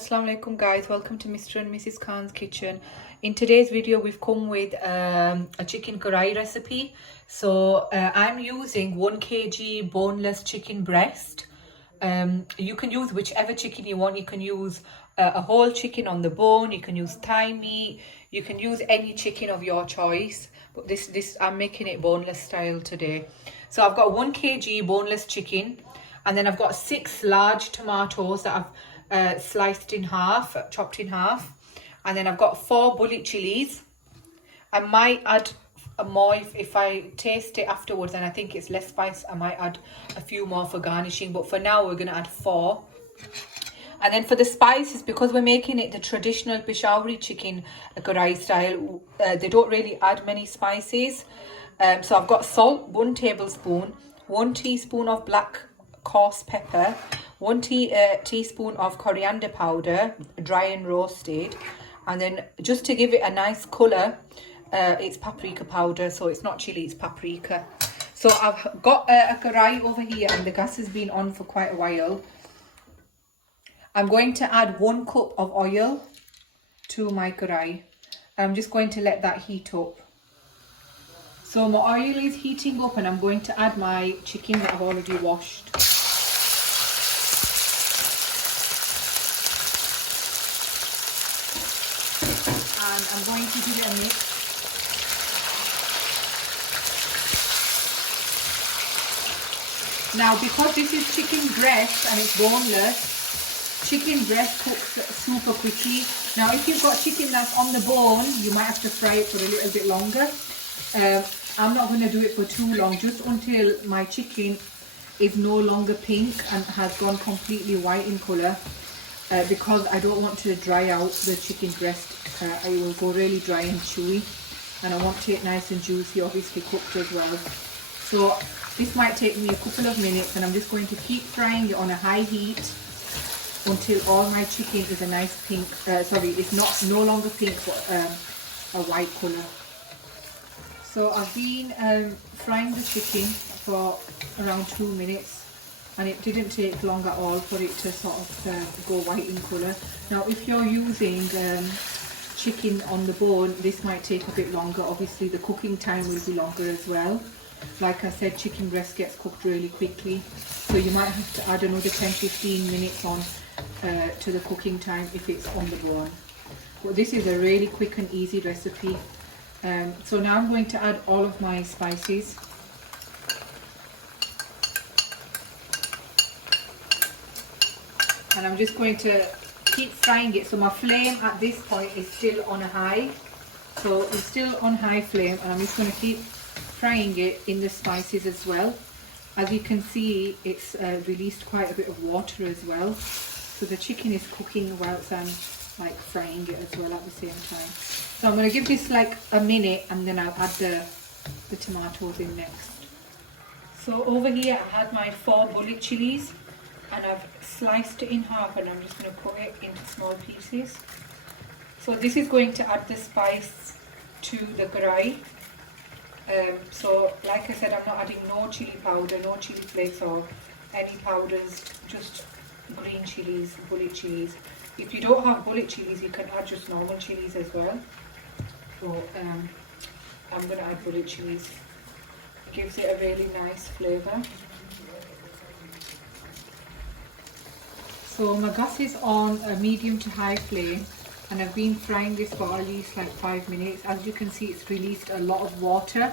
Assalamu alaikum guys, welcome to Mr. and Mrs. Khan's kitchen. In today's video we've come with a chicken karahi recipe. So I'm using 1 kg boneless chicken breast. You can use whichever chicken you want. You can use a whole chicken on the bone, you can use thigh meat, you can use any chicken of your choice, but this I'm making it boneless style today. So I've got 1 kg boneless chicken, and then I've got 6 large tomatoes that I've sliced in half, chopped in half, and then I've got 4 bullet chilies. I might add more if I taste it afterwards and I think it's less spice. I might add a few more for garnishing, but for now we're gonna add 4. And then for the spices, because we're making it the traditional Peshawari chicken karahi style, they don't really add many spices. So I've got salt, 1 tablespoon, 1 teaspoon of black coarse pepper, 1 teaspoon of coriander powder, dry and roasted, and then just to give it a nice colour, it's paprika powder, so it's not chili, it's paprika. So I've got a karahi over here and the gas has been on for quite a while. I'm going to add 1 cup of oil to my karahi. I'm just going to let that heat up. So my oil is heating up and I'm going to add my chicken that I've already washed. And I'm going to give it a mix. Now, because this is chicken breast and it's boneless, chicken breast cooks super quickly. Now, if you've got chicken that's on the bone, you might have to fry it for a little bit longer. I'm not going to do it for too long, just until my chicken is no longer pink and has gone completely white in colour, because I don't want to dry out the chicken breast. It will go really dry and chewy, and I want it nice and juicy, obviously cooked as well. So this might take me a couple of minutes, and I'm just going to keep frying it on a high heat until all my chicken is a nice pink, it's no longer pink but a white colour. So I've been frying the chicken for around 2 minutes, and it didn't take long at all for it to sort of go white in colour. Now, if you're using chicken on the bone, this might take a bit longer. Obviously the cooking time will be longer as well. Like I said, chicken breast gets cooked really quickly, so you might have to add another 10-15 minutes on to the cooking time if it's on the bone. But this is a really quick and easy recipe. So now I'm going to add all of my spices. And I'm just going to keep frying it. So my flame at this point is still on a high. So it's still on high flame, and I'm just going to keep frying it in the spices as well. As you can see, it's released quite a bit of water as well. So the chicken is cooking whilst I'm like frying it as well at the same time. So I'm going to give this like a minute, and then I'll add the tomatoes in next. So over here I had my 4 bullet chilies, and I've sliced it in half, and I'm just going to cut it into small pieces. So this is going to add the spice to the karahi. So like I said, I'm not adding no chili powder, no chili flakes or any powders, just green chilies, bullet chilies. If you don't have bullet chilies, you can add just normal chilies as well. So I'm going to add bullet chilies. It gives it a really nice flavour. So my gas is on a medium to high flame, and I've been frying this for at least like 5 minutes. As you can see, it's released a lot of water.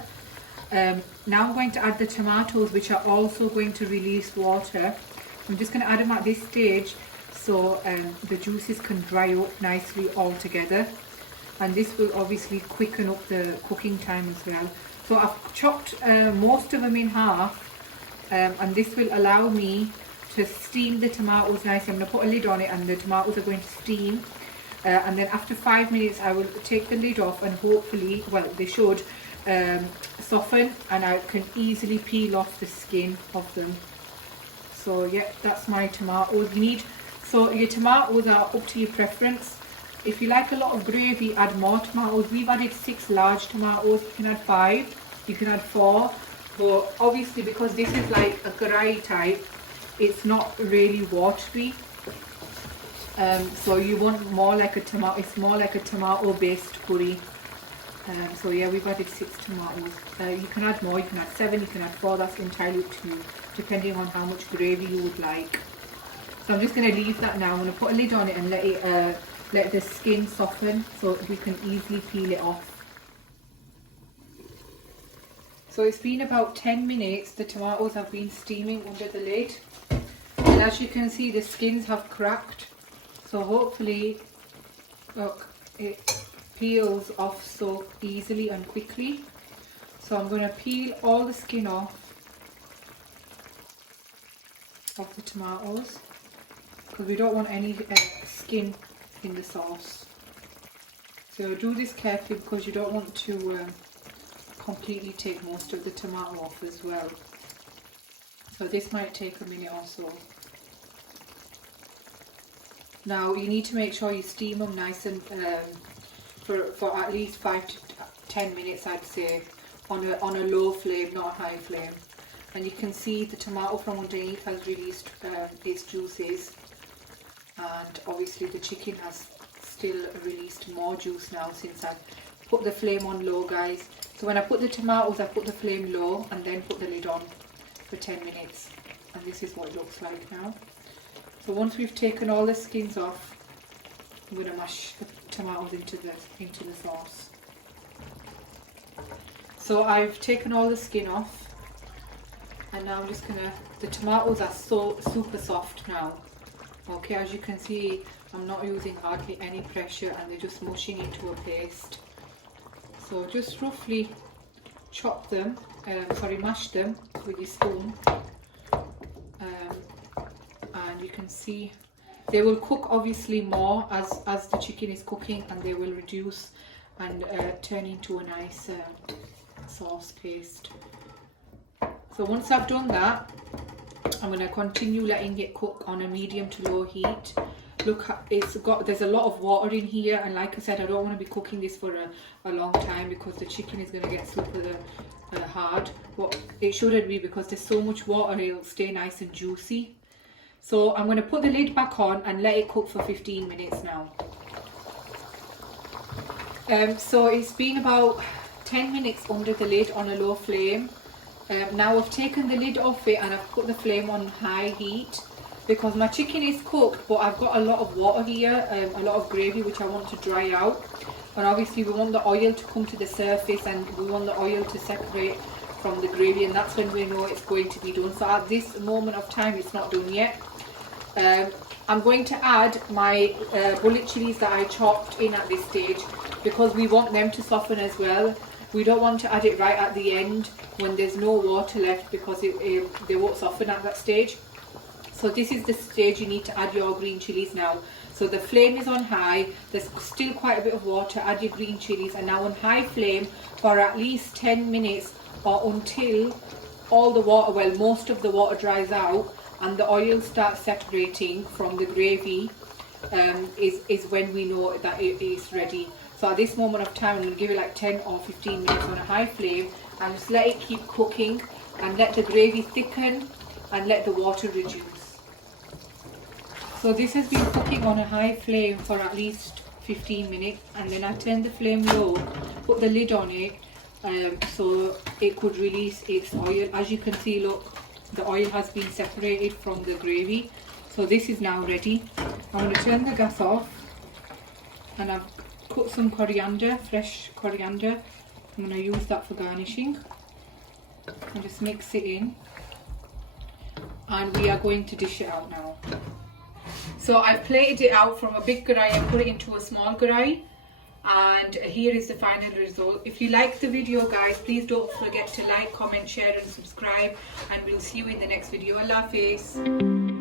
Now I'm going to add the tomatoes, which are also going to release water. I'm just going to add them at this stage so the juices can dry up nicely all together, and this will obviously quicken up the cooking time as well. So I've chopped most of them in half, and this will allow me to steam the tomatoes nicely. I'm going to put a lid on it, and the tomatoes are going to steam, and then after 5 minutes I will take the lid off, and hopefully, well, they should soften, and I can easily peel off the skin of them. So yeah, that's my tomatoes. So your tomatoes are up to your preference. If you like a lot of gravy, add more tomatoes. We've added 6 large tomatoes. You can add 5, you can add 4, but obviously because this is like a karahi type, it's not really watery. So you want more like a tomato, it's more like a tomato based curry. So yeah, we've added 6 tomatoes. You can add more, you can add 7, you can add 4, that's entirely up to you, depending on how much gravy you would like. So I'm just going to leave that now. I'm going to put a lid on it and let the skin soften so we can easily peel it off. So it's been about 10 minutes, the tomatoes have been steaming under the lid. And as you can see, the skins have cracked. So hopefully, look, it peels off so easily and quickly. So I'm going to peel all the skin off of the tomatoes, because we don't want any skin in the sauce. So do this carefully, because you don't want to completely take most of the tomato off as well. So this might take a minute or so. Now you need to make sure you steam them nice and for at least 5 to 10 minutes, I'd say, on a low flame, not a high flame. And you can see the tomato from underneath has released its juices, and obviously the chicken has still released more juice now since I've put the flame on low, guys. So when I put the tomatoes, I put the flame low and then put the lid on for 10 minutes, and this is what it looks like now. So once we've taken all the skins off, I'm going to mash the tomatoes into the sauce. So I've taken all the skin off, and now I'm just going to, the tomatoes are so super soft now. Okay, as you can see, I'm not using hardly any pressure, and they're just mushing into a paste. So just roughly chop them, mash them with your spoon. And you can see they will cook obviously more as the chicken is cooking, and they will reduce and turn into a nice sauce paste. So once I've done that, I'm going to continue letting it cook on a medium to low heat. Look, there's a lot of water in here, and like I said, I don't want to be cooking this for a long time, because the chicken is going to get super hard. But it shouldn't be, because there's so much water, it'll stay nice and juicy. So I'm going to put the lid back on and let it cook for 15 minutes now. So it's been about 10 minutes under the lid on a low flame. Now I've taken the lid off it and I've put the flame on high heat, because my chicken is cooked, but I've got a lot of water here, a lot of gravy which I want to dry out. And obviously we want the oil to come to the surface, and we want the oil to separate from the gravy, and that's when we know it's going to be done. So at this moment of time, it's not done yet. I'm going to add my bullet chilies that I chopped in at this stage, because we want them to soften as well. We don't want to add it right at the end when there's no water left, because they won't soften at that stage. So this is the stage you need to add your green chilies now. So the flame is on high, there's still quite a bit of water, add your green chilies, and now on high flame for at least 10 minutes or until all the water, well, most of the water dries out and the oil starts separating from the gravy, is when we know that it is ready. So at this moment of time, I'm going to give it like 10 or 15 minutes on a high flame, and just let it keep cooking, and let the gravy thicken and let the water reduce. So this has been cooking on a high flame for at least 15 minutes, and then I turned the flame low, put the lid on it, so it could release its oil. As you can see, look, the oil has been separated from the gravy. So this is now ready. I'm going to turn the gas off, and I've cut some coriander, fresh coriander. I'm going to use that for garnishing, and just mix it in, and we are going to dish it out now. So I've plated it out from a big karahi and put it into a small karahi, and here is the final result. If you like the video, guys, please don't forget to like, comment, share and subscribe, and we'll see you in the next video. Allah Hafiz.